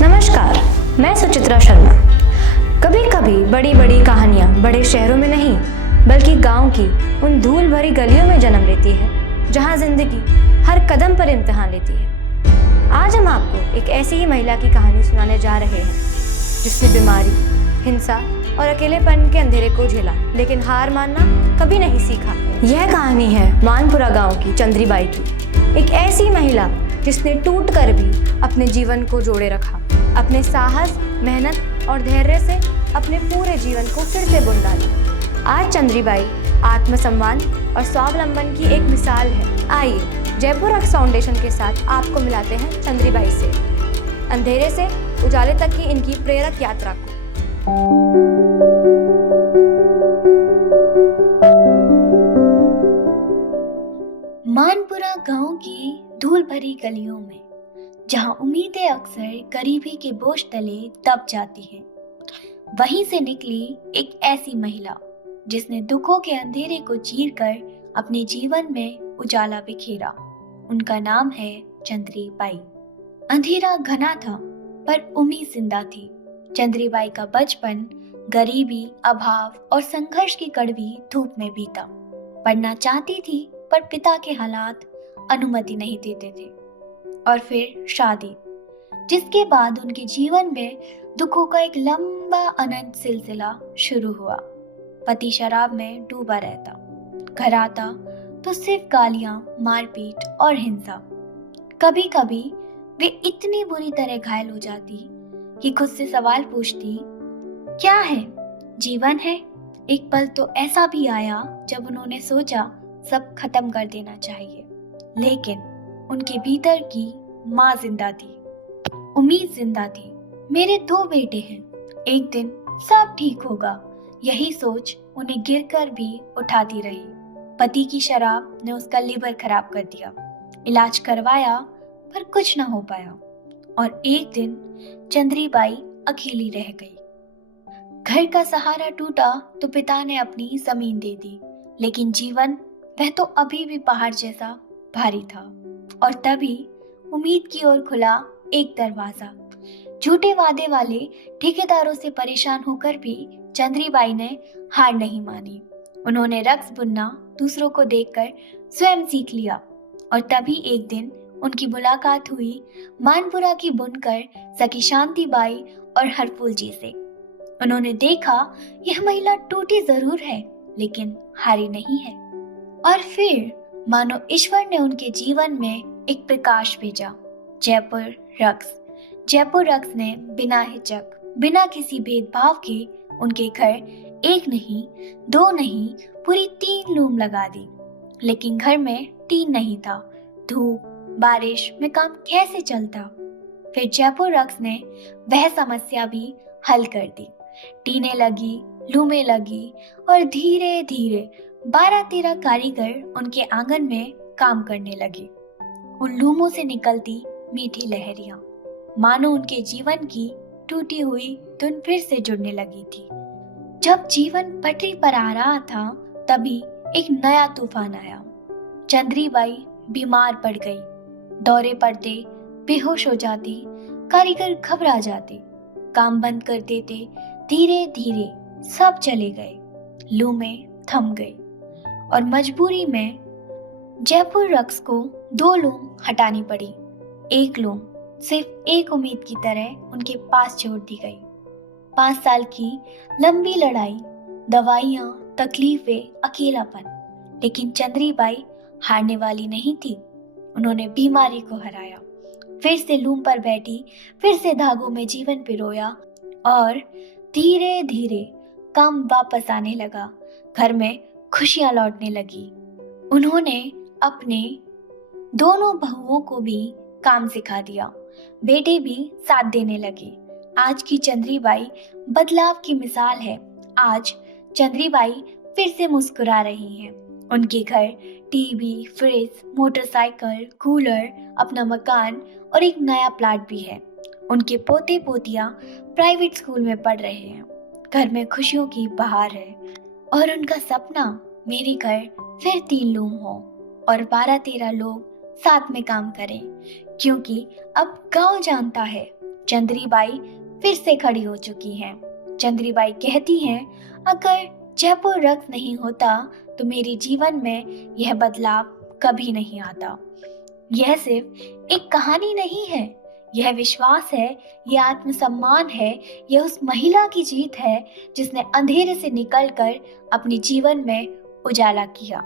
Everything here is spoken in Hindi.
नमस्कार, मैं सुचित्रा शर्मा। कभी कभी बड़ी बड़ी कहानियाँ बड़े शहरों में नहीं बल्कि गांव की उन धूल भरी गलियों में जन्म लेती है जहां जिंदगी हर कदम पर इम्तिहान लेती है। आज हम आपको एक ऐसी ही महिला की कहानी सुनाने जा रहे हैं जिसने बीमारी, हिंसा और अकेलेपन के अंधेरे को झेला लेकिन हार मानना कभी नहीं सीखा। यह कहानी है मानपुरा गाँव की चंद्रीबाई की, एक ऐसी महिला जिसने टूट कर भी अपने जीवन को जोड़े रखा, अपने साहस, मेहनत और धैर्य से अपने पूरे जीवन को फिर से बुन डाला। आज चंद्रीबाई आत्मसम्मान और स्वावलंबन की एक मिसाल है। आइए जयपुर रक्स फाउंडेशन के साथ आपको मिलाते हैं चंद्रीबाई से, अंधेरे से उजाले तक की इनकी प्रेरक यात्रा को। मानपुरा गांव की धूल भरी गलियों में जहां उम्मीदें अक्सर गरीबी के बोझ तले दब जाती हैं, वहीं से निकली एक ऐसी महिला जिसने दुखों के अंधेरे को चीरकर अपने जीवन में उजाला बिखेरा। उनका नाम है चंद्रीबाई। अंधेरा घना था पर उम्मीद जिंदा थी। चंद्रीबाई का बचपन गरीबी, अभाव और संघर्ष की कड़वी धूप में बीता। पढ़ना चाहती थी पर पिता के हालात अनुमति नहीं देते थे। और फिर शादी, जिसके बाद उनके जीवन में दुखों का एक लंबा अनंत सिलसिला शुरू हुआ। पति शराब में डूबा रहता, घर आता तो सिर्फ गालियां, मारपीट और हिंसा। कभी कभी वे इतनी बुरी तरह घायल हो जाती कि खुद से सवाल पूछती, क्या है, जीवन है? एक पल तो ऐसा भी आया जब उन्होंने सोचा सब खत्म कर देना चाहिए, लेकिन उनके भीतर की माँ जिंदा थी, उम्मीद जिंदा थी। मेरे 2 बेटे हैं, एक दिन सब ठीक होगा, यही सोच उन्हें गिरकर भी उठाती रही। पति की शराब ने उसका लिवर खराब कर दिया, इलाज करवाया पर कुछ न हो पाया। और एक दिन चंद्रीबाई अकेली रह गई। घर का सहारा टूटा तो पिता ने अपनी जमीन दे दी, लेकिन जीवन वह तो अभी भी पहाड़ जैसा भारी था। और तभी उम्मीद की ओर खुला एक दरवाजा। झूठे वादे वाले ठेकेदारों से परेशान होकर भी चंद्रीबाई ने हार नहीं मानी। उन्होंने रक्स बुनना दूसरों को देखकर स्वयं सीख लिया। और तभी एक दिन उनकी मुलाकात हुई मानपुरा की बुनकर सखी शांतिबाई और हरफूल जी से। उन्होंने देखा यह महिला टूटी जरूर है लेकिन हारी नहीं है। और फिर मानो ईश्वर ने उनके जीवन में एक प्रकाश भेजा। जयपुर रक्स ने बिना हिचक, बिना किसी भेदभाव के उनके घर 1 नहीं, 2 नहीं, पूरी 3 लूम लगा दी। लेकिन घर में टीन नहीं था। धूप बारिश में काम कैसे चलता? फिर जयपुर रक्स ने वह समस्या भी हल कर दी। टीनें लगी, लूमें लगी और धीरे धीरे 12-13 कारीगर उनके आंगन में काम करने लगे। उन लूमों से निकलती मीठी लहरियां मानो उनके जीवन की टूटी हुई धुन फिर से जुड़ने लगी थी। जब जीवन पटरी पर आ रहा था तभी एक नया तूफान आया। चंद्रीबाई बीमार पड़ गई। दौरे पड़ते, बेहोश हो जाती, कारीगर घबरा जाते, काम बंद कर देते। धीरे धीरे सब चले गए, लूमें थम गई और मजबूरी में जयपुर रक्स को 2 लूम हटानी पड़ी। एक लूम सिर्फ एक उम्मीद की तरह उनके पास छोड़ दी गई। 5 साल की लंबी लड़ाई, दवाइयां, तकलीफें, अकेलापन, लेकिन चंद्रीबाई हारने वाली नहीं थी। उन्होंने बीमारी को हराया, फिर से लूम पर बैठी, फिर से धागों में जीवन पिरोया और धीरे धीरे काम वापस आने लगा। घर में खुशियां लौटने लगी। उन्होंने अपने दोनों बहुओं को भी काम सिखा दिया। बेटे भी साथ देने लगे। आज की चंद्रीबाई बदलाव की मिसाल है। आज चंद्रीबाई फिर से मुस्कुरा रही हैं। उनके घर टीवी, फ्रिज, मोटरसाइकिल, कूलर, अपना मकान और एक नया प्लाट भी है। उनके पोते पोतियां प्राइवेट स्कूल में पढ़ रहे हैं। घर में खुशियों की बहार है और उनका सपना मेरे घर फिर 3 लूम हो और 12-13 लोग साथ में काम करें, क्योंकि अब गांव जानता है चंद्रीबाई फिर से खड़ी हो चुकी हैं। चंद्रीबाई कहती हैं, अगर जयपुर रक्त नहीं होता तो मेरे जीवन में यह बदलाव कभी नहीं आता। यह सिर्फ एक कहानी नहीं है, यह विश्वास है, यह आत्मसम्मान है, यह उस महिला की जीत है जिसने अंधेरे से निकलकर अपने जीवन में उजाला किया।